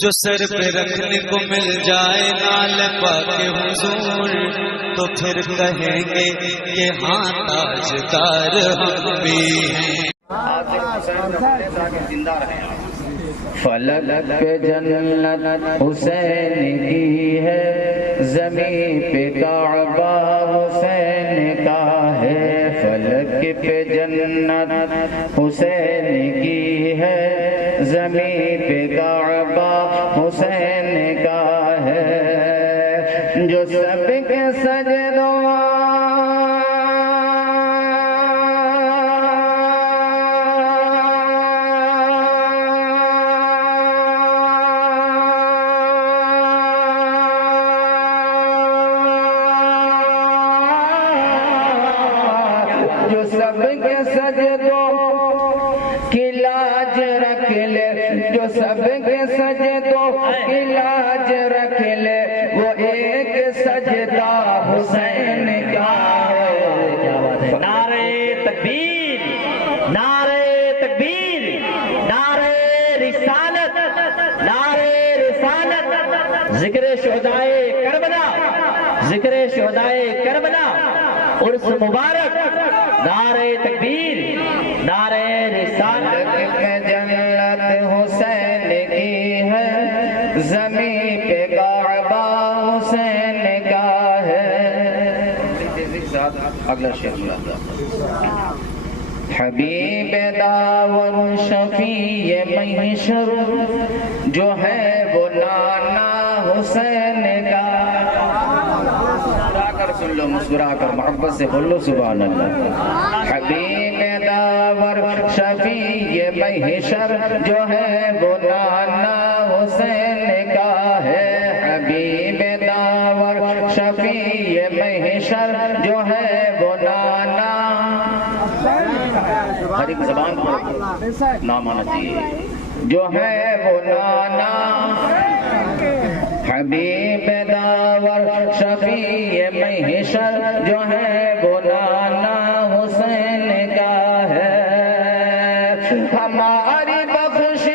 جو سر پہ رکھنے کو مل جائے نال پاک حضور تو پھر کہیں گے کہ ہاں تاجدار ہم بھی ہیں۔ فلک پہ جنت حسین کی ہے، زمین پہ کعبہ حسین کا ہے۔ فلک پہ جنت حسین کی ہے، زمین پہ کعبہ حسین کا ہے۔ جو سب کے سجدوں کی لاج رکھ لے، جو سب کے سجدوں کی لاج رکھ لے، وہ ایک سجدہ حسین کا ہے۔ نعرہ تکبیر، نعرہ تکبیر، نعرہ رسالت، نعرہ رسالت، ذکر شہدائے کربلا، ذکر شہدائے کربلا، عرس مبارک، نعرہ تکبیر، نعرہ رسالت۔ جنت حسین کی ہے، زمین پہ کعبہ حسین کا ہے۔ اگلا شعر حبیب داور شفیع محشر جو ہے وہ نانا حسین کا۔ سن لو، مسکرا کر محبت سے بولو سبحان اللہ۔ حبیب داور شفیع محشر جو ہے وہ نانا حسین کا ہے۔ حبیب داور شفیع محشر جو ہے وہ نانا، ہر ایک زبان پر نام آنا چاہیے، جو ہے وہ نانا۔ حبیب داور شفیع محشر جو ہے وہ نانا حسین کا ہے۔ ہماری بخشی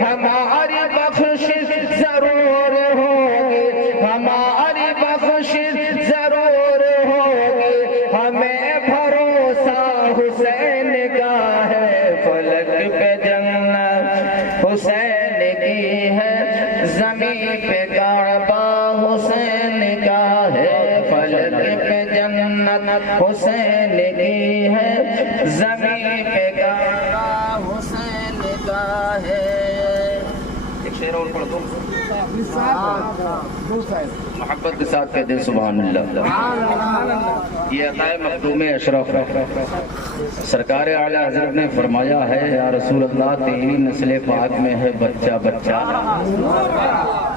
ہماری بخشش ضرور ہوگی، ہماری بخشش ضرور ہوگی، ہمیں بھروسہ حسین کا ہے۔ فلک پہ جنت حسین کی ہے، زمین پہ کعبہ حسین کا ہے۔ فلک پہ جنت حسین کی ہے، زمین پہ کعبہ حسین کا ہے۔ ایک شعر اور پڑھ دو محبت کے ساتھ کہتے ہیں سبحان اللہ۔ یہ عطائے مخدوم اشرف ہے۔ سرکار اعلی حضرت نے فرمایا ہے، یا رسول اللہ تیری نسل پاک میں ہے بچہ بچہ،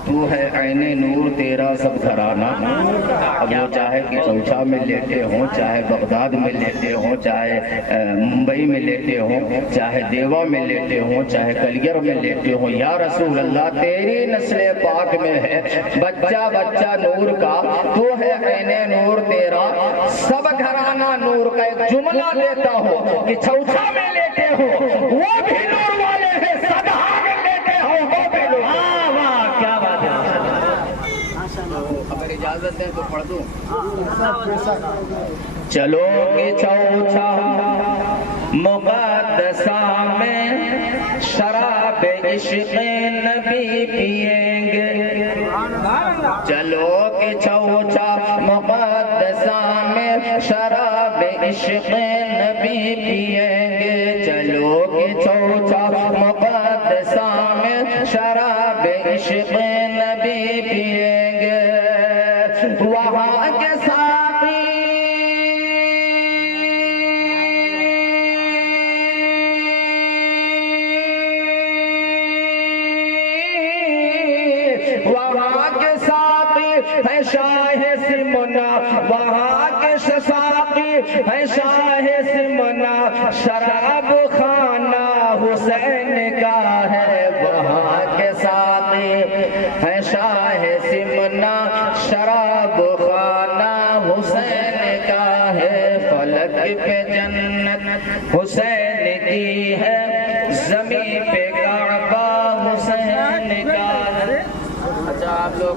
تو ہے عین نور تیرا سب گھرانہ۔ اب وہ چاہے کہ چوچا میں لیٹے ہوں، چاہے بغداد میں لیٹے ہوں، چاہے ممبئی میں لیٹے ہوں، چاہے دیوا میں لیٹے ہوں، چاہے کلیر میں لیٹے ہوں، یا رسول اللہ تیری نسل پاک میں ہے بچہ بچہ نور کا، تو ہے عین نور تیرا سب گھرانہ نور کا۔ ایک جملہ لیتا ہو کہ چوچا میں لیتے ہو وہ بھی نور والے ہیں، سدھا میں لیتے ہو وہ بھی نور۔ واہ کیا بات ہے۔ اگر اجازت ہے تو پڑھ دوں۔ چلو گے چوچا مقدسہ میں، شراب عشق نبی پیئیں گے۔ چلو کہ چوچا مقدسہ میں، شراب عشق نبی پیئیں گے۔ چلو کہ چوچا مقدسہ میں، شراب عشق نبی پیئیں گے۔ وہاں کے ساتھی وہاں کے ساتھی ہے شاہ سمنا، وہاں کے ساتھی ہے شاہ سمنا، شراب خانہ حسین کا ہے۔ وہاں کے ساتھی ہے شاہ سمنا شراب خانہ حسین کا ہے فلک پہ جنت حسین کی ہے زمین پہ کعبہ حسین کا ہے۔ اچھا آپ لوگ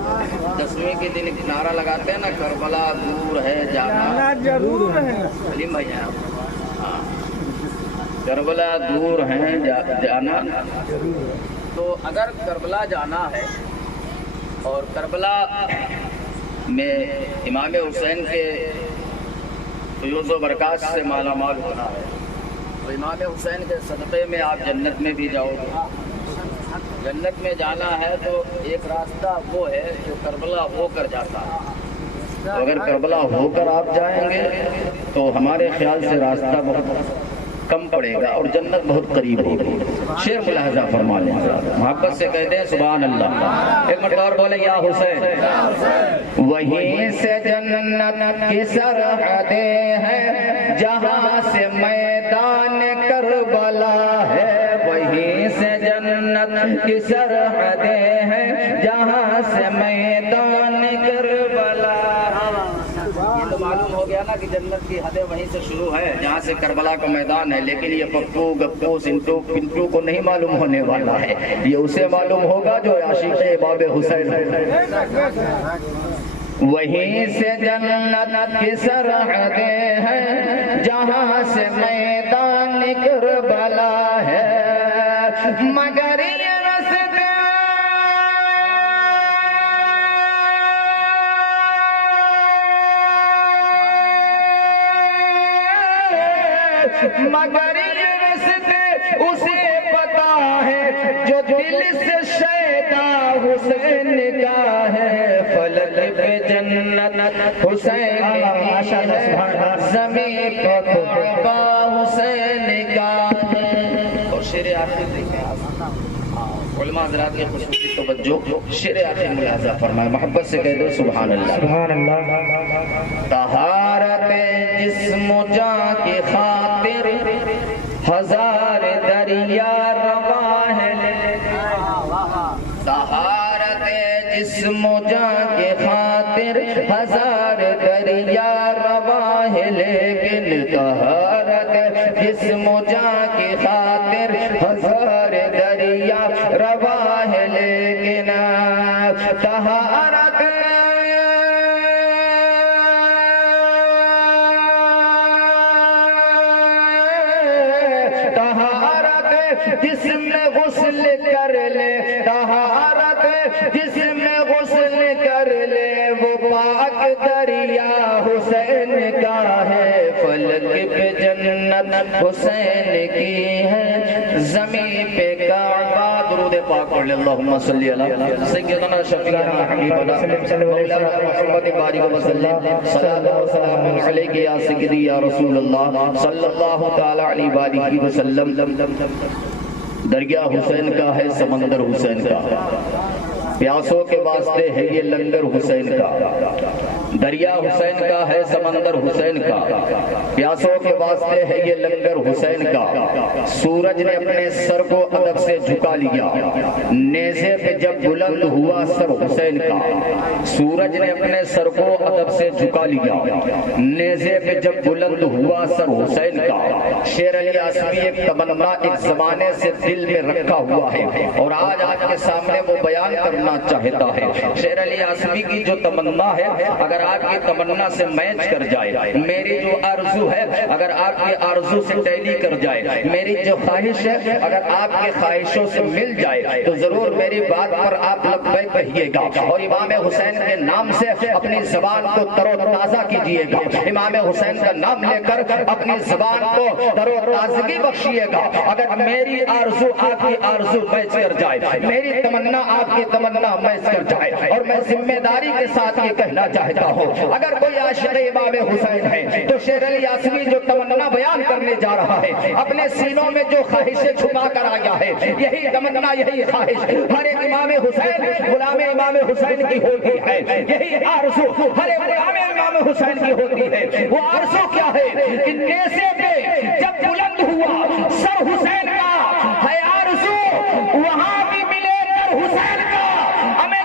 10ویں کے دن نعرہ لگاتے ہیں نا کربلا دور ہے جانا ضرور ہے سلیم بھائی آپ کربلا دور ہیں جانا، تو اگر کربلا جانا ہے اور کربلا میں امام حسین کے فیوز و برکات سے مالا مال ہونا ہے تو امام حسین کے صدقے میں آپ جنت میں بھی جاؤ گے۔ جنت میں جانا ہے تو ایک راستہ وہ ہے جو کربلا ہو کر جاتا ہے، تو اگر کربلا ہو کر آپ جائیں گے تو ہمارے خیال سے راستہ بہت کم پڑے گا اور جنت بہت قریب ہوگی۔ شعر ملاحظہ فرما لیں، محبت سے کہہ دیں سبحان اللہ، ایک مرتبہ اور بولے یا حسین۔ وہیں سے جنت کی سرحدیں ہیں جہاں سے میدان کربلا ہے، وہیں سے جنت کی سرحدیں ہیں جہاں سے میدان کربلا۔ یہ تو معلوم ہو گیا نا کہ جنت کی حدیں وہیں سے شروع ہے جہاں سے کربلا کا میدان ہے، لیکن یہ پپو گپو سنٹو پنٹو کو نہیں معلوم ہونے والا ہے، یہ اسے معلوم ہوگا جو عاشق امام حسین ہے۔ وہیں سے جنت کی سرحدیں ہیں جہاں سے میدان کربلا ہے، مگر یہ راستے اسے پتا ہے جو دل سے شیدا حسین کا ہے، فلک پہ جنت حسین کی ہے زمین پہ کعبہ حسین کا ہے۔ اور شعر آخر دیکھیں آپ، علماء حضرات کی خصوصی توجہ، شعر آخر ملاحظہ فرمائے، محبت سے کہہ دو سبحان اللہ۔ سبحان اللہ۔ طہارت جسم و جاں کی خاطر ہزار دریا رواں ہے، طہارت جسم و جاں کی خاطر ہزار دریا رواں ہے، لیکن طہارت جسم و جاں کی خاطر ہزار دریا رواں ہے، لیکن طہارت جسم میں غسل کر لے، طہارت جسم میں غسل کر لے، وہ پاک دریا حسین کا ہے، فلک پہ جنت حسین کی ہے زمین پہ کعبہ۔ درود پاک پڑھ لے، اللہم صلی علی سیدنا شفیعنا حبیبنا مولانا محمد بارک وسلم، صلاۃ و سلام علیک یا سیدی یا رسول اللہ صلی اللہ تعالی علیہ وآلہ وسلم۔ دریا حسین کا ہے سمندر حسین کا، پیاسوں کے واسطے ہے یہ لنگر حسین کا، دریا حسین کا ہے سمندر حسین کا، پیاسوں کے واسطے ہے یہ لنگر حسین کا۔ سورج نے اپنے سر کو ادب سے جھکا لیا، نیزے پہ جب بلند ہوا سر حسین کا، سورج نے اپنے سر کو ادب سے جھکا لیا، نیزے پہ جب بلند ہوا سر حسین کا۔ شیر علی آسمی ایک تمنا ایک زمانے سے دل میں رکھا ہوا ہے اور آج آپ کے سامنے وہ بیان کرنا چاہتا ہے۔ شیر علی آسمی کی جو تمنا ہے اگر آپ کی تمنا سے میچ کر جائے، میری جو آرزو ہے اگر آپ کی آرزو سے ٹیلی کر جائے، میری جو خواہش ہے اگر آپ کے خواہشوں سے مل جائے تو ضرور میری بات پر آپ لبیک کہیے گا اور امام حسین کے نام سے اپنی زبان کو تر و تازہ کیجیے گا، امام حسین کا نام لے کر اپنی زبان کو تر و تازگی بخشیے گا۔ اگر میری آرزو آپ کی آرزو میچ کر جائے، میری تمنا آپ کی تمنا میچ کر جائے، اور میں ذمہ داری کے ساتھ یہ کہنا چاہتا ہوں اگر کوئی عاشق امام حسین ہے تو شیر علی آسمی جو تمنا بیان کرنے جا رہا ہے، اپنے سینوں میں جو خواہشیں چھپا کر آیا ہے، یہی تمنا یہی خواہش ہر ایک امام حسین غلام امام حسین کی ہوتی ہے، یہی آرزو ہر ایک غلام امام حسین کی ہوتی ہے۔ وہ آرزو کیا ہے کہ نیزے پہ جب بلند ہوا سر حسین کا ہے آرزو وہاں بھی ملے در حسین کا، ہمیں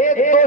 1-2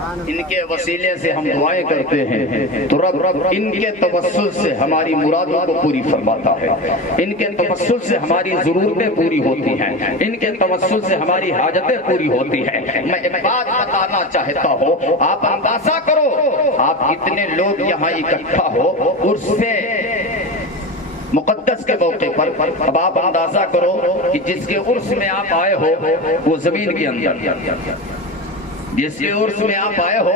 ان کے وسیلے سے ہم دعائیں کرتے ہیں تو رب ان کے توسل سے ہماری مرادوں کو پوری فرماتا ہے، ان کے توسل سے ہماری ضرورتیں پوری ہوتی ہیں، ان کے توسل سے ہماری حاجتیں پوری ہوتی ہیں۔ میں ایک بات بتانا چاہتا ہوں، آپ اندازہ کرو آپ کتنے لوگ یہاں اکٹھا ہو عرس سے مقدس کے موقع پر، اب آپ اندازہ کرو کہ جس کے عرس میں آپ آئے ہو وہ زمین کے اندر، جس کے عرس میں آپ آئے ہو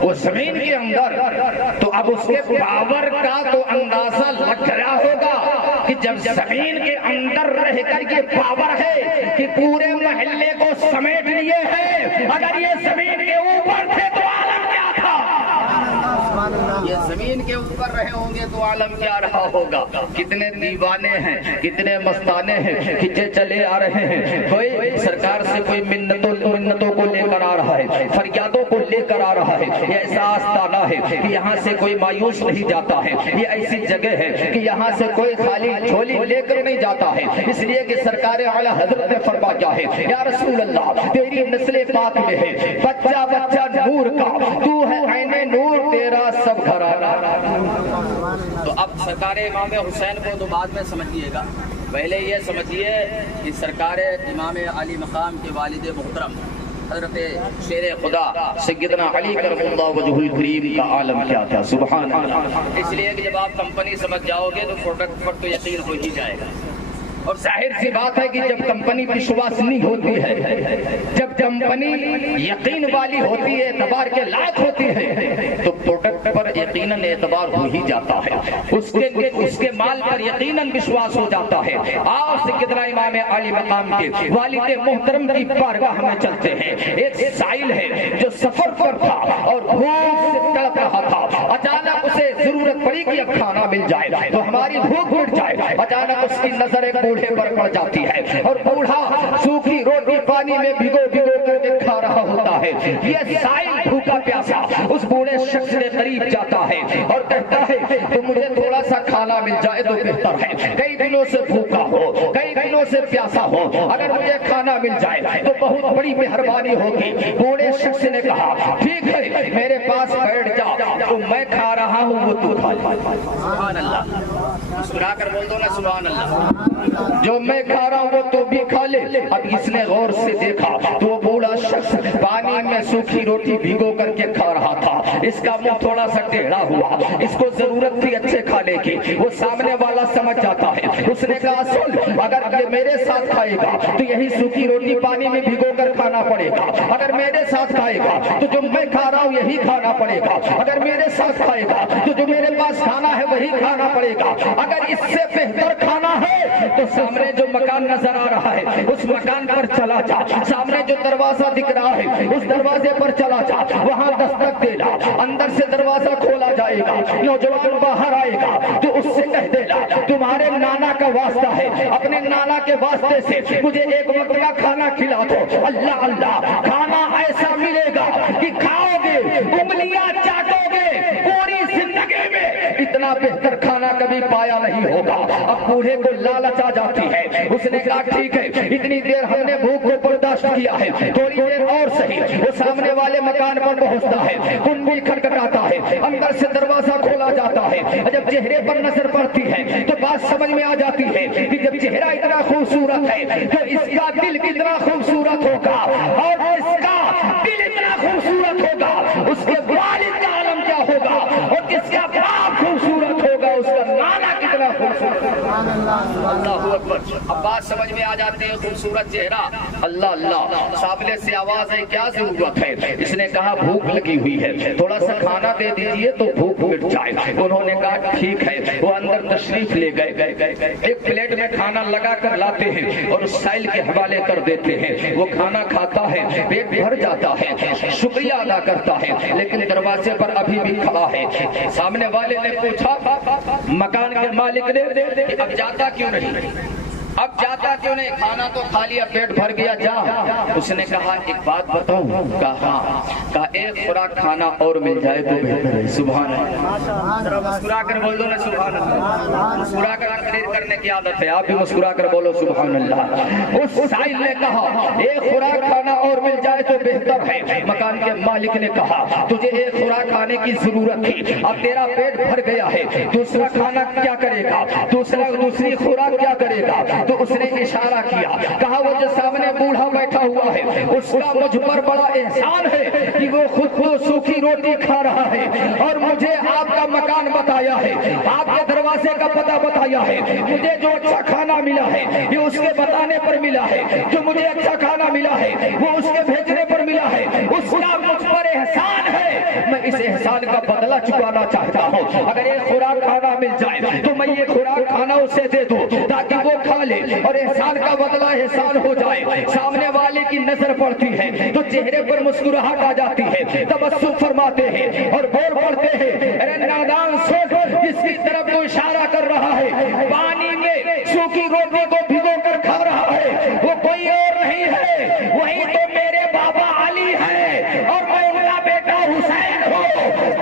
وہ زمین کے اندر، تو اب اس کے پاور کا تو اندازہ لگ رہا ہوگا کہ جب زمین کے اندر رہ کر یہ پاور ہے کہ پورے محلے کو سمیٹ لیے ہے، اگر یہ زمین کے اوپر تھے تو عالم کیا تھا؟ یہ زمین کے اوپر رہے ہوں گے تو عالم کیا رہا ہوگا؟ کتنے دیوانے ہیں، کتنے مستانے ہیں، کھچے چلے آ رہے ہیں، کوئی سرکار سے کوئی منتوں کو لے کر آ رہا ہے، فریادوں کو لے کر آ رہا ہے۔ یہ ایسا آستانہ ہے کہ یہاں سے کوئی مایوس نہیں جاتا ہے، یہ ایسی جگہ ہے کہ یہاں سے کوئی خالی جھولی لے کر نہیں جاتا ہے، اس لیے کہ سرکار اعلی حضرت نے فرمایا ہے یا رسول اللہ تیری نسل پاک میں ہے بچہ بچہ نور کا، تو ہے عین نور تیرا سب گھرانہ۔ تو اب سرکار امام حسین کو تو بعد میں سمجھیے گا، پہلے یہ سمجھیے کہ سرکار امام علی مقام کے والد محترم حضرت شیر خدا سیدنا علی کرم اللہ وجہ الکریم کا عالم کیا تھا، سبحان اللہ۔ اس لیے کہ جب آپ کمپنی سمجھ جاؤ گے تو پروڈکٹ پر تو یقین ہو ہی جائے گا، اور ظاہر سی بات ہے کہ جب کمپنی وشواسنی ہوتی ہے، جب کمپنی یقین والی ہوتی ہے، اعتبار کے لائق ہوتی ہے، تو پروڈکٹ پر یقیناً اعتبار ہو ہی جاتا ہے، اس کے مال پر یقیناً وشواس ہو جاتا ہے۔ آؤ سیدنا امام علی مقام کے والد محترم کی بارگاہ میں چلتے ہیں۔ ایک سائل ہے جو سفر پر تھا اور بھوک سے تڑپ رہا تھا، اچانک اسے ضرورت پڑی کہ اب کھانا مل جائے تو ہماری بھوک مٹ جائے، اچانک اس کی نظر ایک بوڑھے پر پڑ جاتی ہے اور بوڑھا سوکھی روٹی پانی میں بھگو کر کے کھا رہا ہوتا ہے۔ یہ سائل بھوکا پیاسا اس بوڑھے شخص کے قریب جاتا ہے اور کہتا ہے کہ مجھے تھوڑا سا کھانا مل جائے تو بہتر ہے، کئی دنوں سے بھوکا ہو، کئی دنوں سے پیاسا ہو، اگر مجھے کھانا مل جائے تو بہت بڑی مہربانی ہوگی۔ بوڑھے شخص نے کہا ٹھیک ہے میرے پاس بیٹھ جا، تو میں کھا رہا ہوں وہ تو کھا لے۔ سبحان اللہ، مسکرا کر بول دو نا سبحان اللہ۔ جو میں کھا رہا ہوں وہ تو بھی کھا لے۔ اب اس نے غور سے دیکھا تو وہ بوڑھا شخص پانی میں سوکھی روٹی بھگو کر کے کھا رہا تھا، اس کا منہ تھوڑا سا ٹیڑھا ہوا، اس کو ضرورت تھی اچھے کھانے کی، وہ سامنے والا سمجھ جاتا ہے۔ اس نے کہا سن، اگر یہ میرے ساتھ کھائے گا تو یہی سوکھی روٹی پانی میں بھگو کر کھانا پڑے گا، اگر میرے ساتھ کھائے گا تو جو میں کھا رہا ہوں یہی کھانا پڑے گا، اگر میرے ساتھ کھائے گا تو جو میرے پاس کھانا ہے وہی کھانا پڑے گا، اگر اس سے بہتر کھانا ہے تو سامنے جو مکان نظر آ رہا ہے اس مکان پر چلا جا، سامنے جو دروازہ دکھ رہا ہے اس دروازے پر چلا جا، وہاں دستک دینا، اندر سے دروازہ کھولا جائے گا، نوجوان باہر آئے گا تو اس سے کہہ دینا تمہارے نانا کا واسطہ ہے، اپنے نانا کے واسطے سے مجھے ایک وقت کا کھانا کھلا دو۔ اللہ اللہ، کھانا ایسا ملے گا کہ کھاؤ گے انگلیاں چاٹو گے، پوری زندگی میں اتنا بہتر کھانا کبھی پایا نہیں ہوگا۔ اب بوڑھے کو لالچ آ جاتی ہے، اس نے کہا ٹھیک ہے اتنی دیر ہم نے بھوک کو برداشت کیا ہے، تھوڑی دیر اور صحیح۔ وہ سامنے والے مکان پر پہنچتا ہے، کنڈی کھٹکھٹاتا ہے، اندر سے دروازہ کھولا جاتا ہے، جب چہرے پر نظر پڑتی ہے تو بات سمجھ میں آ جاتی ہے کہ جب چہرہ اتنا خوبصورت ہے تو اس کا دل کتنا خوبصورت ہوگا، اور اس کا دل اتنا خوبصورت ہوگا اس کے والد کا عالم کیا ہوگا، اور جس کا باپ خوبصورت ہوگا اس کا نانا کتنا خوبصورت ہوگا۔ اللہ اکبر، اب بات سمجھ میں آ جاتے ہیں، خوبصورت چہرہ، اللہ اللہ، سامنے سے آواز ہے کیا ضرورت ہے؟ اس نے کہا بھوک لگی ہوئی ہے، تھوڑا سا کھانا دے دیجئے تو بھوک مٹ جائے۔ انہوں نے کہا ٹھیک ہے، وہ اندر تشریف لے گئے، ایک پلیٹ میں کھانا لگا کر لاتے ہیں اور اس سائل کے حوالے کر دیتے ہیں، وہ کھانا کھاتا ہے، پیٹ بھر جاتا ہے، شکریہ ادا کرتا ہے، لیکن دروازے پر ابھی بھی کھڑا ہے۔ سامنے والے نے پوچھا مکان کے مالک نے کہ اب جاتا کیوں نہیں؟ اب جاتا کہ انہیں کھانا تو کھا لیا، پیٹ بھر گیا، جا۔ اس نے کہا ایک بات بتاؤں؟ کہا ایک خوراک کھانا اور مل جائے تو بہتر ہے۔ سبحان اللہ، ذرا مسکرا کر بول دو نا سبحان اللہ۔ مسکرا کر تقریر کرنے کی عادت ہے، آپ بھی مسکرا کر بولو سبحان اللہ۔ اس سائل نے کہا ایک خوراک کھانا اور مل جائے تو بہتر ہے۔ مکان کے مالک نے کہا تجھے ایک خوراک کھانے کی ضرورت تھی، اب تیرا پیٹ بھر گیا ہے، دوسرا کھانا کیا کرے گا؟ دوسری خوراک کیا کرے گا؟ تو اس نے اشارہ کیا، کہا وہ جو سامنے بوڑھا بیٹھا ہوا ہے اس کا مجھ پر بڑا احسان ہے کہ وہ خود کو سوکھی روٹی کھا رہا ہے اور مجھے آپ کا مکان بتایا ہے، آپ کے دروازے کا پتہ بتایا ہے، مجھے جو اچھا کھانا ملا ہے یہ اس کے بتانے پر ملا ہے، جو مجھے اچھا کھانا ملا ہے وہ اس کے بھیجنے پر ملا ہے، اس کا مجھ پر احسان ہے، میں اس احسان کا بدلہ چکانا چاہتا ہوں۔ اگر ایک خوراک کھانا مل جائے تو میں یہ خوراک کھانا اسے دے دوں تاکہ وہ کھا لے اور احسان کا بدلہ احسان ہو جائے۔ سامنے والے کی نظر پڑتی ہے تو چہرے پر مسکراہٹ آ جاتی ہے، تبسم فرماتے ہیں اور بول پڑتے ہیں ارے نادان سوچ، جس کی طرف وہ اشارہ کر رہا ہے پانی میں سوکھی روٹی کو بھگو کر کھا رہا ہے، وہ کوئی اور نہیں ہے، وہی تو میرے بابا علی ہے اور میں ان کا بیٹا حسین ہوں،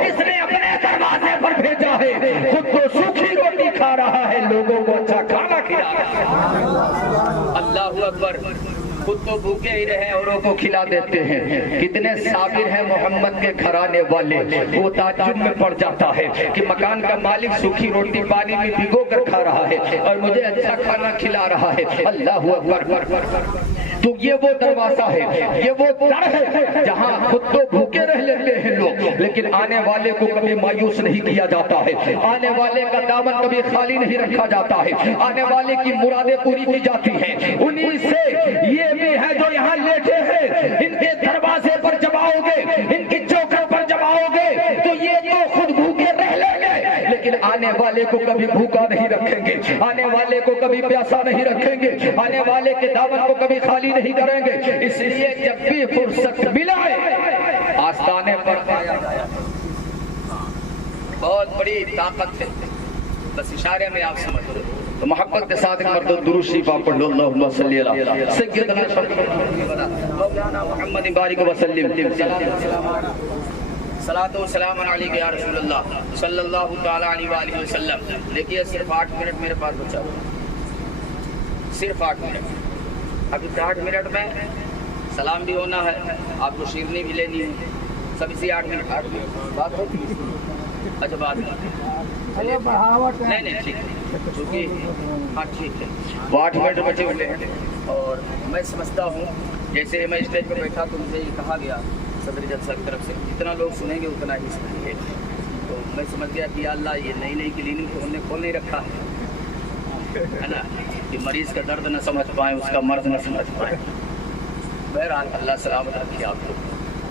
اس نے اپنے دروازے پر بھیجا ہے، خود تو سوکھی روٹی کھا رہا ہے، لوگوں کو اچھا کھانا کھلا رہا ہے۔ اللہ اکبر، خود تو بھوکے ہی رہے اوروں کو کھلا دیتے ہیں۔ کتنے صابر ہیں محمد کے گھرانے والے، وہ تعجب میں پڑ جاتا ہے کہ مکان کا مالک سوکھی روٹی پانی میں بھگو کر کھا رہا ہے اور مجھے اچھا کھانا کھلا رہا ہے۔ اللہ اکبر، تو یہ وہ دروازہ ہے، یہ وہ در ہے جہاں خود تو بھوکے رہ لیتے ہیں لوگ، لیکن آنے والے کو کبھی مایوس نہیں کیا جاتا ہے، آنے والے کا دامن کبھی خالی نہیں رکھا جاتا ہے، آنے والے کی مرادیں پوری کی جاتی ہیں۔ انہی سے یہ بھی ہے جو یہاں لیٹے ہیں، ان کے دروازے پر جب آؤ گے، ان کی چوکھٹ پر جب آؤ گے تو یہ تو خود بھوکے رہ لیں گے، لیکن آنے والے کو کبھی بھوکا نہیں رکھیں گے، آنے والے کو کبھی پیاسا نہیں رکھیں گے، آنے والے کے دامن کو کبھی خالی نہیں کریں گے۔ اس لیے جب بھی فرصت ملا ہے آستانے پر آیا جائے، بہت بڑی طاقت ہے، بس اشارے میں آپ سمجھ لو۔ تو محبت کے ساتھ درود شریف آپ پڑھ لو، اللہم صلی علی سیدنا مولانا محمد بارک وسلم، صلاۃ و سلام علیک یا رسول اللہ صلی اللہ تعالی علیہ وآلہ وسلم۔ دیکھیے صرف 8 منٹ میرے پاس بچا، صرف 8 منٹ۔ ابھی 8 منٹ میں سلام بھی ہونا ہے، آپ کو شیرنی بھی لینی ہے، سب اسی 8 منٹ بات ہوتی ہے۔ اچھا بات نہیں ٹھیک ہے، کیونکہ ہاں ٹھیک ہے، وہ 8 منٹ بچے ہوئے ہیں اور میں سمجھتا ہوں جیسے میں اسٹیج پہ بیٹھا تو مجھے یہ کہا گیا صدر جلسہ کی طرف سے جتنا لوگ سنیں گے اتنا ہی سنیں گے، تو میں سمجھ گیا کہ اللہ یہ نئی کلینک تو انہوں نے کھول نہیں رکھا ہے نا، کہ مریض کا درد نہ سمجھ پائیں، اس کا مرض نہ سمجھ پائیں۔ بہرحال اللہ سلامت رکھے آپ کو۔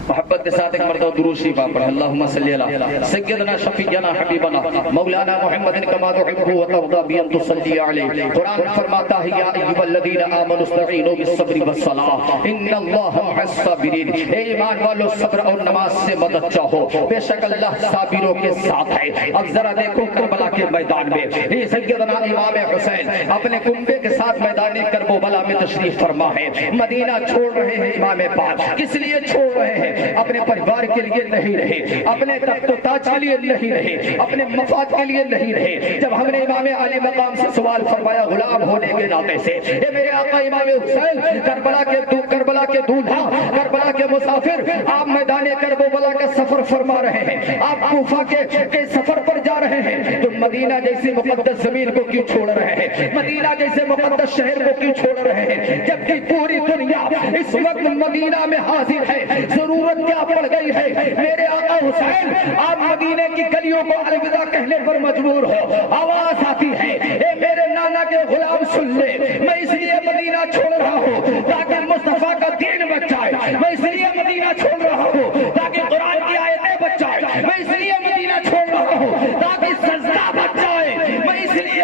محبت کے ساتھ ایک مرتبہ درود شریف آپ پڑھیں، اللہم صلی علی سیدنا شفیعنا حبیبنا مولانا محمد کما تحب و ترضى بان تصلی علیہ۔ قرآن فرماتا ہے یا ایھا الذین آمنوا استعینوا بالصبر والصلاۃ ان اللہ مع الصابرین، اے ایمان والو صبر اور نماز سے مدد چاہو، بے شک اللہ صابروں کے ساتھ ہے۔ اب ذرا دیکھو کربلا کے میدان میں سیدنا امام حسین اپنے کنبے کے ساتھ میدان کربلا میں تشریف فرما ہے، مدینہ چھوڑ رہے ہیں امام پاک، کس لیے چھوڑ رہے ہیں؟ اپنے پریوار کے لیے نہیں رہے، اپنے تخت و تاج کے لیے نہیں رہے، اپنے مفاد کے لیے نہیں رہے۔ جب ہم نے امام علی مقام سے سوال فرمایا غلام ہونے کے ناطے سے، اے میرے آقا امام حسین، کربلا کے دولہا، کربلا کے مسافر، آپ میدان کربلا کا سفر فرما رہے ہیں، آپ کوفہ کے سفر پر جا رہے ہیں، تو مدینہ جیسی مقدس زمین کو کیوں چھوڑ رہے ہیں؟ مدینہ جیسے مقدس شہر کو کیوں چھوڑ رہے ہیں؟ جبکہ پوری دنیا اس وقت مدینہ میں حاضر ہے، ضرورت کیا پڑ گئی ہے؟ میرے آقا حسین آپ مدینے کی گلیوں کو الوداع کہنے پر مجبور ہو، آواز آتی ہے اے میرے نانا کے غلام سن لے، میں اس لیے مدینہ چھوڑ رہا ہوں تاکہ مصطفیٰ کا دین بچ جائے، میں اس لیے مدینہ چھوڑ رہا ہوں تاکہ قرآن کی آیتیں بچ جائے، میں اس لیے مدینہ چھوڑ رہا ہوں تاکہ سجدہ بچ جائے، میں اس لیے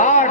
8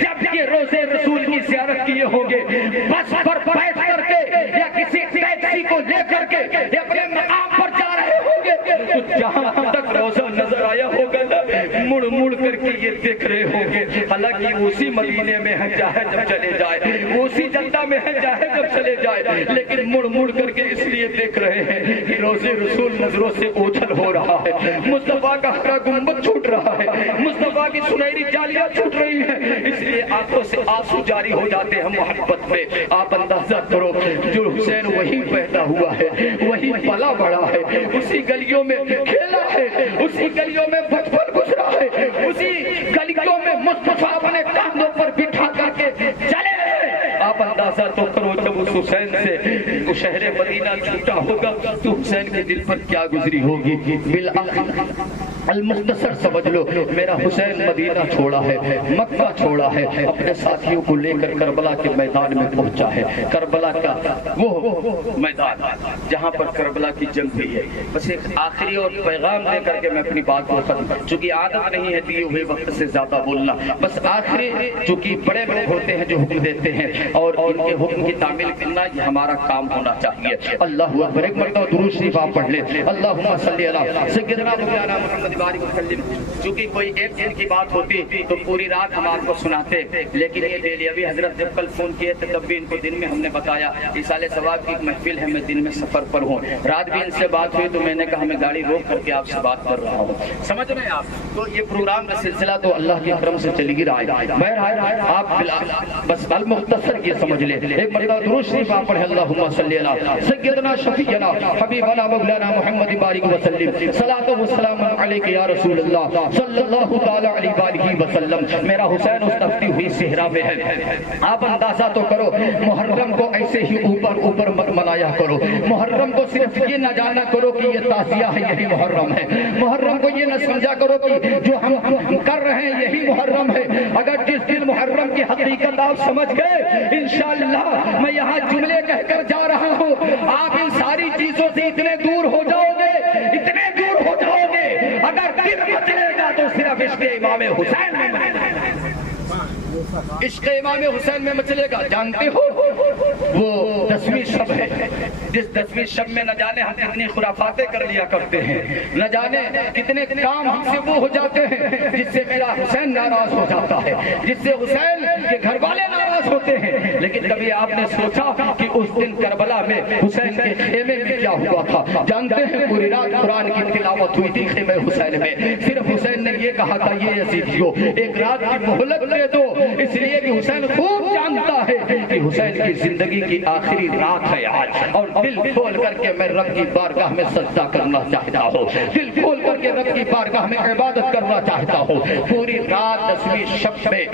جب یہ روزے رسول کی زیارت کیے ہوں گے، بس پر بیٹھ کر کے یا کسی ٹیکسی کو لے کر کے اپنے مقام پر جا رہے ہوں گے، تو جہاں تک روزہ نظر آیا ہوگا نا، مڑ مڑ کر کے یہ دیکھ رہے ہوں گے، حالانکہ اسی مدینے میں ہے چاہے جب چلے جائے، اسی جدہ میں ہے چاہے جب چلے جائے، لیکن مڑ مڑ کر کے اس لیے دیکھ رہے ہیں کہ روزے رسول نظروں سے اوجھل ہو رہا ہے، مصطفیٰ کا ہرا گنبد چھوٹ رہا ہے، مصطفیٰ کی سنہری جالیاں چھوٹ رہی ہیں، اس لیے آنکھوں سے آنسو جاری ہو جاتے ہیں محبت میں۔ آپ اندازہ کرو، جو حسین وہی پیدا ہوا ہے، وہی پلا بڑا ہے، اسی گلیوں میں کھیلا ہے، اسی گلیوں میں بچپن گزرا ہے، اسی گلیوں میں مصطفیٰ اپنے کاندھوں پر بٹھا کر کے چلے۔ آپ اندازہ تو کرو، جب اس حسین سے شہر مدینہ چھوٹا ہوگا تو حسین کے دل پر کیا گزری ہوگی۔ المختصر سمجھ لو، میرا حسین مدینہ چھوڑا ہے، مکہ چھوڑا ہے، اپنے ساتھیوں کو لے کر کربلا کے میدان میں پہنچا ہے۔ کربلا کا وہ میدان جہاں پر کربلا کی جنگ ہوئی ہے۔ بس ایک آخری اور پیغام دے کر کے میں اپنی بات کو ختم، چونکہ عادت نہیں ہے دیے ہوئے وقت سے زیادہ بولنا، بس آخری، چونکہ بڑے لوگ ہوتے ہیں جو حکم دیتے ہیں اور ان کے حکم کی تعمیل کرنا یہ ہمارا کام ہونا چاہیے۔ اللہ اکبر، ایک مرتبہ درود شریف آپ پڑھ لیں، اللہم صلی علی سیدنا مولانا محمد بارک وسلم۔ چونکہ کوئی ایک دن کی بات ہوتی تو پوری رات ہم آپ کو سناتے، لیکن یہ دہلوی حضرت جب کل فون کیے تھے تب بھی ان کو دن میں ہم نے بتایا ایصال ثواب کی ایک محفل ہے، میں دن میں سفر پر ہوں، رات بھی ان سے بات ہوئی تو میں نے کہا میں گاڑی روک کر کے آپ سے بات کر رہا ہوں، سمجھ رہے ہیں آپ؟ تو یہ پروگرام کا سلسلہ تو اللہ کے کرم سے چل ہی رہا ہے۔ بہرحال آپ بس المختصر یہ سمجھ لیں، ایک مرتبہ درود شریف آپ پڑھیں، اللہم صلی علی سیدنا شفیعنا حبیبنا مولانا محمد بارک وسلم، صلاۃ و سلام علیک یا رسول اللہ صلی اللہ تعالی علیہ وآلہ وسلم۔ میرا حسین اس تپتی ہوئی صحرا میں ہے، آپ اندازہ تو کرو، محرم کو ایسے ہی اوپر اوپر مت منایا کرو، محرم کو صرف یہ نہ جانا کرو کہ یہ تعزیہ ہے یہی محرم ہے، محرم کو یہ نہ سمجھا کرو کہ جو ہم کر رہے ہیں یہی محرم ہے۔ اگر جس دن محرم کی حقیقت آپ سمجھ گئے، انشاءاللہ میں یہاں جملے کہہ کر جا رہا ہوں، آپ ان ساری چیزوں سے اتنے دور ہو جاؤ گے، اتنے دور ہو جاؤ گے، اگر دل مچلے گا تو صرف عشق امام حسین میں مچلے گا، عشق امام حسین میں مچلے گا۔ جانتے ہو وہ 10ویں شب ہے، جس 10ویں شب میں نہ جانے ہم کتنی خرافاتیں کر لیا کرتے ہیں، نہ جانے کتنے کام ہم سے وہ ہو جاتے ہیں جس سے میرا حسین ناراض ہو جاتا ہے، جس سے حسین کے گھر والے ناراض ہوتے ہیں۔ لیکن کبھی آپ نے سوچا کہ اس دن کربلا میں حسین کے خیمے میں کیا ہوا تھا؟ جانتے ہیں پوری رات قرآن کی تلاوت ہوئی تھی خیمے حسین میں، صرف حسین نے یہ کہا تھا یہ یزیدیو ایک رات کی مہلت دے دو، اس لیے کہ حسین خوب جانتا ہے کہ حسین کی زندگی کی آخری رات ہے آج، اور دل کھول کر کے میں رب کی بارگاہ میں سجدہ کرنا چاہتا ہوں، دل کھول کر کے رب کی بارگاہ میں عبادت کرنا چاہتا ہوں۔ پوری رات 10ویں شب میں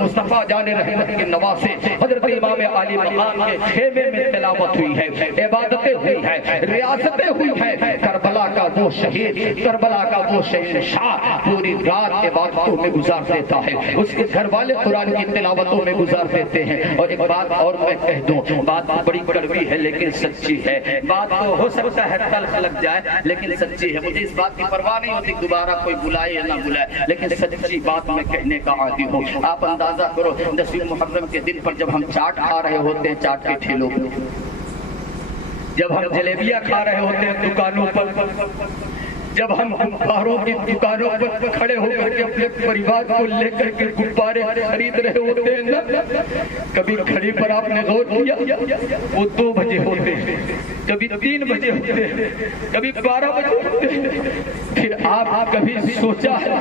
مصطفیٰ جان رحمت کے نواسے حضرت امام علی مقام کے خیمے میں تلاوت ہوئی ہے، عبادتیں ہوئی ہیں، ریاستیں ہوئی ہیں۔ کربلا کا وہ شہید، کربلا کا وہ شہنشاہ پوری رات عبادتوں میں گزار دیتا ہے، اس کے گھر والے قرآن کی تلاوتوں میں گزار دیتے ہیں۔ اور ایک بات اور میں کہہ دوں، بات بڑی کڑوی ہے لیکن سچی ہے، بات تو ہو سکتا ہے تلخ لگ جائے لیکن سچی ہے، مجھے اس بات کی پرواہ نہیں ہوتی دوبارہ کوئی بلائے یا نہ بلائے، لیکن سچی بات میں کہنے کا عادی ہوں۔ آپ اندازہ کرو 10ویں محرم کے دن پر جب ہم چاٹ کھا رہے ہوتے ہیں چاٹ کے ٹھیلوں پر، جب ہم جلیبیاں کھا رہے ہوتے ہیں دکانوں پر، جب ہم باہروں کی دکانوں پر کھڑے ہو کر کے اپنے پریوار کو لے کر کے غبارے خرید رہے ہوتے ہیں نا، کبھی گھڑی پر آپ نے غور کیا وہ 2 بجے ہوتے ہیں، کبھی 3 بجے ہوتے ہیں، کبھی 12 بجے ہوتے ہیں۔ پھر آپ کبھی سوچا ہے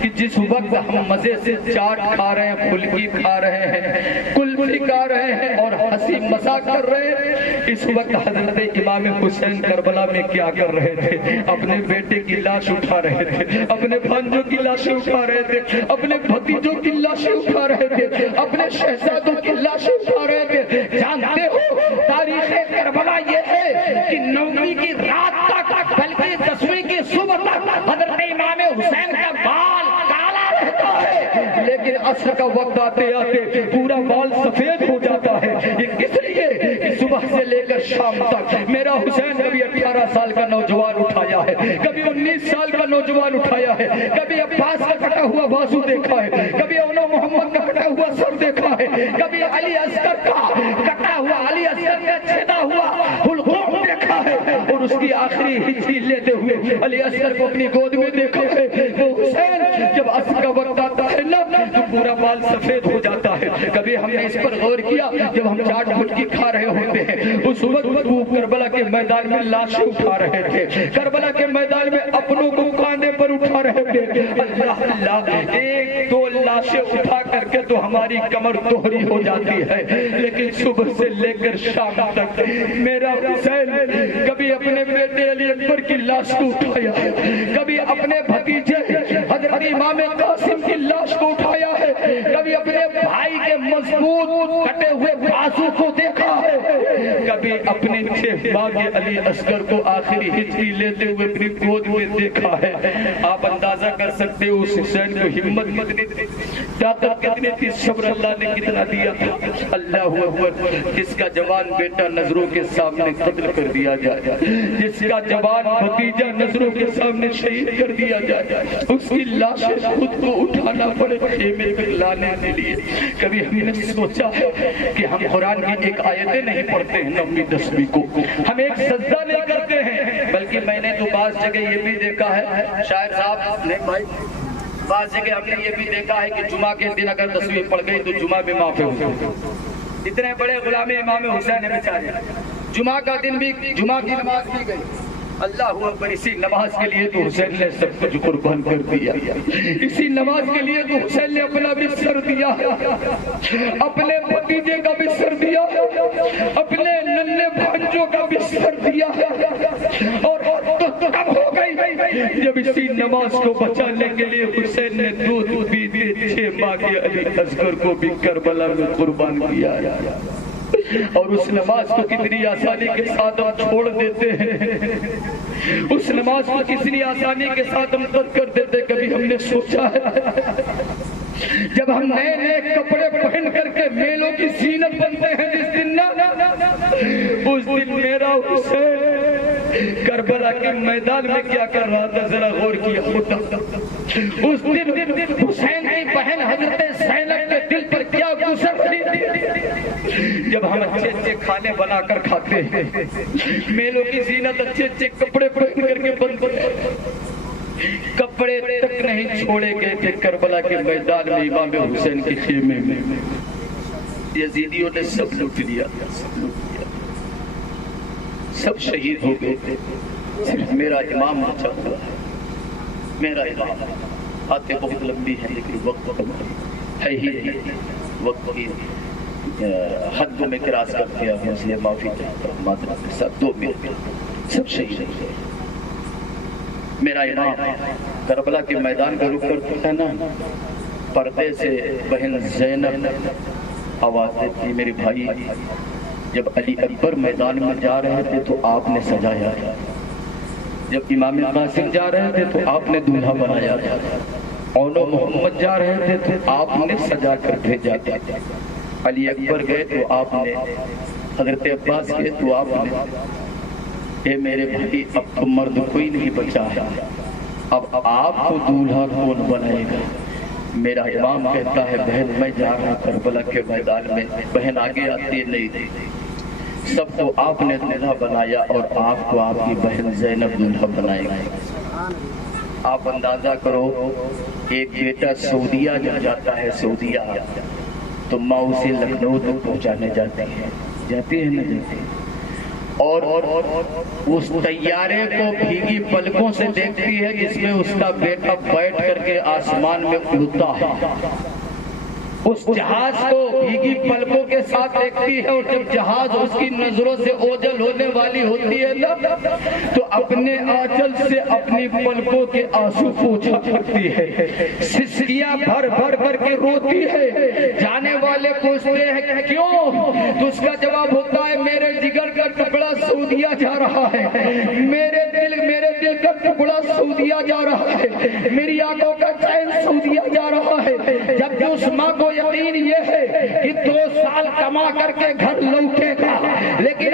کہ جس وقت ہم مزے سے چاٹ کھا رہے ہیں، پھلکی کھا رہے ہیں، کلفی کھا رہے ہیں اور ہنسی مذاق کر رہے ہیں، اس وقت حضرت امام حسین کربلا میں کیا کر رہے تھے؟ اپنے بیٹے کی لاش اٹھا رہے تھے، اپنے بھانجوں کی لاشیں اٹھا رہے تھے، اپنے بھتیجوں کی لاشیں اٹھا رہے تھے، اپنے شہزادوں کی لاشیں اٹھا رہے تھے۔ جانتے ہو تاریخ کربلا یہ ہے کہ 9ویں کی رات تک بلکہ 10ویں کی صبح تک حضرت امام حسین کا بال کالا رہتا ہے، لیکن عصر کا وقت آتے آتے پورا بال سفید ہو جاتا ہے۔ یہ کس لیے کہ صبح صبح سے لے کر شام تک میرا حسین کبھی 18 سال کا نوجوان اٹھایا ہے، کبھی 19 سال کا نوجوان اٹھایا ہے، کبھی عباس کا کٹا ہوا بازو دیکھا ہے، کبھی اونو محمد کا کٹا ہوا سر دیکھا ہے، کبھی علی اصغر کا کٹا ہوا، علی اصغر کا چھیدا ہوا حلقوم دیکھا ہے، اور اس کی آخری ہچھی لیتے ہوئے علی اصغر کو اپنی گود میں دیکھا ہے۔ وہ حسین جب عصر کا وقت آتا ہے نا تو پورا بال سفید ہو جاتا ہے۔ کبھی ہم نے اس پر غور کیا جب ہم چاٹ پھٹکی کھا رہے ہوتے ہیں، اس وقت وہ کربلا کے میدان میں لاشیں اٹھا رہے تھے، کربلا کے میدان میں اپنوں کو کاندھے پر اٹھا رہے تھے۔ اللہ اللہ، ایک دو لاشیں اٹھا کر کے تو ہماری کمر دوہری ہو جاتی ہے، لیکن صبح سے لے کر شام تک میرا حسین کبھی اپنے بیٹے علی اکبر کی لاش کو اٹھایا ہے، کبھی اپنے بھتیجے حضرت امام قاسم کی لاش کو اٹھایا ہے، کبھی اپنے بھائی کے مضبوط کٹے ہوئے بازو کو دیکھا ہے، کبھی اپنے باغ علی اصغر کو آخری ہچھی لیتے ہوئے اپنی گود میں دیکھا ہے۔ آپ اندازہ کر سکتے ہو اس حسین کو ہمت کتنی تھی، طاقت کتنی تھی، صبر اللہ نے کتنا دیا تھا۔ اللہ اکبر، جس کا جوان بیٹا نظروں کے سامنے قتل کر دیا جائے، جس کا جوان بھتیجا نظروں کے سامنے شہید کر دیا جائے، اس کی لاش خود کو اٹھانا پڑے خیمے میں لانے کے لیے۔ کبھی ہم نے سوچا ہے کہ ہم قرآن کی ایک آیتیں نہیں پڑھتے ہیں 9ویں 10ویں کو، ہم ایک سجدہ نہیں کرتے ہیں، بلکہ میں نے تو بعض جگہ یہ بھی دیکھا ہے شاعر صاحب نے بھائی، بعض جگہ ہم نے یہ بھی دیکھا ہے کہ جمعہ کے دن اگر 10ویں پڑھ گئی تو جمعہ بھی معاف ہو۔ اتنے بڑے غلام امام حسین بیچارے، جمعہ کا دن بھی جمعہ کی نماز بھی گئی، اللہ اکبر، اسی نماز کے لیے تو حسین نے سب کچھ قربان کر دیا، اسی نماز کے لیے تو حسین نے اپنا بھی سر دیا، اپنے بھتیجے کا بھی سر دیا، اپنے ننھے بھانجوں کا بھی سر دیا، اور کب ہو گئی جب اسی نماز کو بچانے کے لیے حسین نے دودھ پیتے 6 ماہ کے علی اصغر کو بھی کربلا میں قربان کیا، اور اس نماز کو کتنی آسانی کے ساتھ ہم چھوڑ دیتے ہیں، اس نماز کو کتنی آسانی کے ساتھ ہم ترک کر دیتے۔ کبھی ہم نے سوچا ہے جب ہم نئے نئے کپڑے پہن کر کے میلوں کی زینت بنتے ہیں جس دن اس دن میرا حسین کربلا کے میدان میں کیا کر رہا تھا، ذرا غور کیا ہوتا۔ اس دن حسین کی بہن حضرت زینب کے دل پر کیا گزر رہی تھی جب ہم اچھے اچھے کھانے بنا کر کھاتے ہیں، میلوں کی زینت اچھے اچھے کپڑے پہن کر کے بنتے ہیں، کپڑے تک نہیں چھوڑے گئے تھے کربلا کے میدان میں امام حسین کے خیمے میں، یزیدیوں نے سب لوٹ لیا، سب شہید ہو گئے تھے، صرف میرا امام بچا ہوا ہے، میرا امام۔ باتیں بہت لمبی ہیں لیکن وقت کم ہے ہی نہیں، وقت کی حد کو میں کراس کر دیا ہوں، اس لیے معافی چاہتا ہوں، معذرت کے ساتھ 2 منٹ، سب شہید ہو گئے۔ میرا امام کربلا کے میدان کا رخ کرتا ہے نا، پردے سے بہن زینب آواز دیتی، میرے بھائی جب علی اکبر میدان میں جا رہے تھے تو آپ نے سجایا تھا، جب امام قاسم جا رہے تھے تو آپ نے دولہا بنایا تھا، اونو محمد جا رہے تھے تو آپ نے سجا کر بھیجا تھا، علی اکبر گئے تو آپ نے، حضرت عباس گئے تو آپ نے، اے میرے بھائی اب تو مرد کوئی نہیں بچا ہے، اب آپ کو دولہا کون بنائے گا؟ میرا امام کہتا ہے بہن میں جا رہا ہوں کربلا کے میدان میں، بہن آگے آتی نہیں تھی، سب کو آپ نے دولہا بنایا اور آپ کو آپ کی بہن زینب دولہا بنائے گا۔ آپ اندازہ کرو، ایک بیٹا سعودیہ جب جاتا ہے سعودیہ تو ماں اسے لکھنؤ تک پہنچانے جاتی ہے نہ جاتی، اور اس طیارے کو بھیگی پلکوں سے دیکھتی ہے جس میں اس کا بیٹا بیٹھ کر کے آسمان میں اڑتا ہے، اس جہاز کو بھیگی پلکوں کے ساتھ دیکھتی ہے، اور جب جہاز اس کی نظروں سے اوجھل ہونے والی ہوتی ہے نا تو اپنے آنچل سے اپنی پلکوں کے آنسو پوچھا کرتی ہے، سسکیاں بھر بھر کر کے روتی ہے، جانے والے پوچھتے ہیں کیوں؟ تو اس کا جواب ہوتا ہے میرے جگر کا ٹکڑا سعودیہ جا رہا ہے، میرے دل کا ٹکڑا سعودیہ جا رہا ہے، میری آنکھوں کا چین سعودیہ جا رہا ہے۔ جبکہ اس ماں کو یقین یہ ہے کہ 2 سال کما کر کے گھر لوٹے گا، لیکن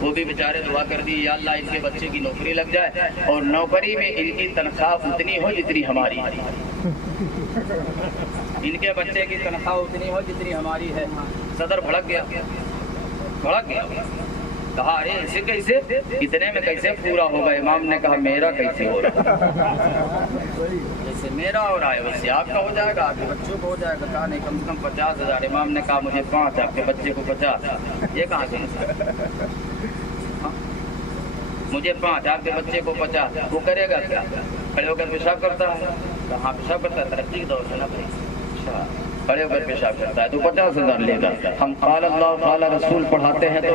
وہ بھی بیچارے دعا کر دی یا اللہ ان کے بچے کی نوکری لگ جائے اور نوکری میں ان کی تنخواہ اتنی ہو جتنی ہماری ہے، ان کے بچے کی تنخواہ اتنی ہو جتنی ہماری ہے۔ صدر بھڑک گیا، کہا ارے ایسے کیسے، اتنے میں کیسے پورا ہوگا؟ امام نے کہا میرا کیسے ہو رہا، جیسے میرا ہو رہا ہے ویسے آپ کا ہو جائے گا، آپ کے بچوں کو ہو جائے گا۔ کہا نہیں، کم سے کم 50,000۔ امام نے کہا مجھے 5، آپ کے بچے کو 50۔ یہ کہاں سے؟ مجھے 5، آپ کے بچے کو 50۔ وہ کرے گا کیا؟ کھڑے ہو کر پیشاب کرتا ہے؟ کہاں پیشاب کرتا ہے؟ ترقی کی دور ہے نا بھائی، اچھا کھڑے ہو کر پیشاب کرتا ہے تو 50,000 لے گا۔ ہم قال اللہ قال رسول پڑھاتے ہیں تو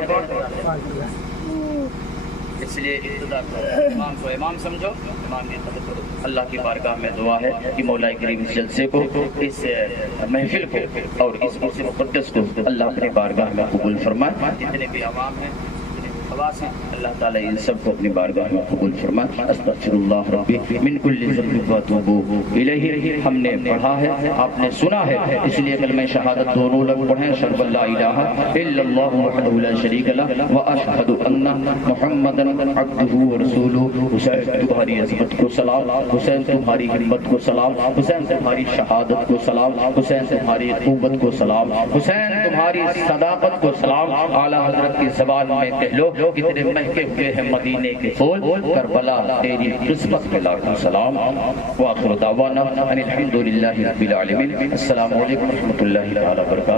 اس لیے ابتدا امام کو امام سمجھو، امام کی طرف کرو۔ اللہ کی بارگاہ میں دعا ہے کہ مولا کریم اس جلسے کو، اس محفل کو اور اس عرس مقدس کو اللہ اپنی بارگاہ میں قبول فرمائے۔ جتنے بھی عوام ہیں، خواص ہیں، اللہ تعالیٰ ان سب کو اپنی بارگاہ میں قبول فرمائے۔ استغفر اللہ ربی من کل ذنب واتوب الیہ۔ ہم نے پڑھا ہے، آپ نے سنا ہے، اس لیے کلمہ شہادت دونوں لوگ پڑھیں، اشہد ان لا الہ الا اللہ وحدہ لا شریک لہ واشہد ان محمدا عبدہ ورسولہ۔ حسین تمہاری عظمت کو سلام، حسین تمہاری ہمت کو سلام، حسین تمہاری شہادت کو سلام، حسین تمہاری قوت کو سلام، حسین تمہاری صداقت کو سلام۔ اعلیٰ حضرت کی زبان میں کہہ لو کتنے مہکے ہوئے ہیں مدینے کے پھول، کربلا تیری قسمت میں لاکھوں سلام۔ وآخر دعوانا ان الحمد للہ رب العالمین۔ السلام علیکم ورحمۃ اللہ تعالی وبرکاتہ۔